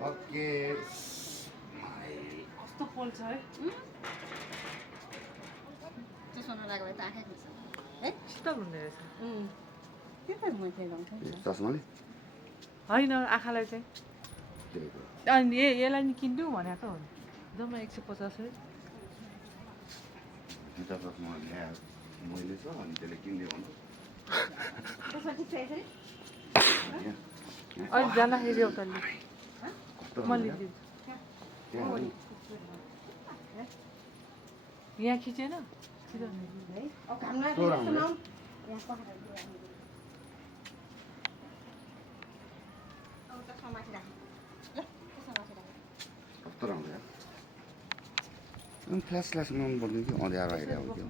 Okay कस्तो पोल्छ है चस्मा नलागेको भए त आँखै खुल्छ है शीतल हुने रहेछ के त मैले लगाउँछु चस्माले होइन आँखालाई चाहिँ अनि यसलाई नि किनिदिउँ भनेको हो जम्मा 150 है जुत्ता चस्मा ल्याएर मैले छ अनि त्यसले किनिदियो भने त्यसमा ठिक छ यसरी अहिले जाँदाखेरि एउटा लि कस्तो म लिइदिन्छु यहाँ खिचेन है अब घाममा कस्तो राम्रो। सुनाउँ यहाँ पखाएर अब चस्मा माथि राख्नु ल चस्मा माथि राख्नु कस्तो राम्रो फ्ल्यास फ्ल्यास बनाउनु पर्ने थियो अँध्यारो आइरहेको थियो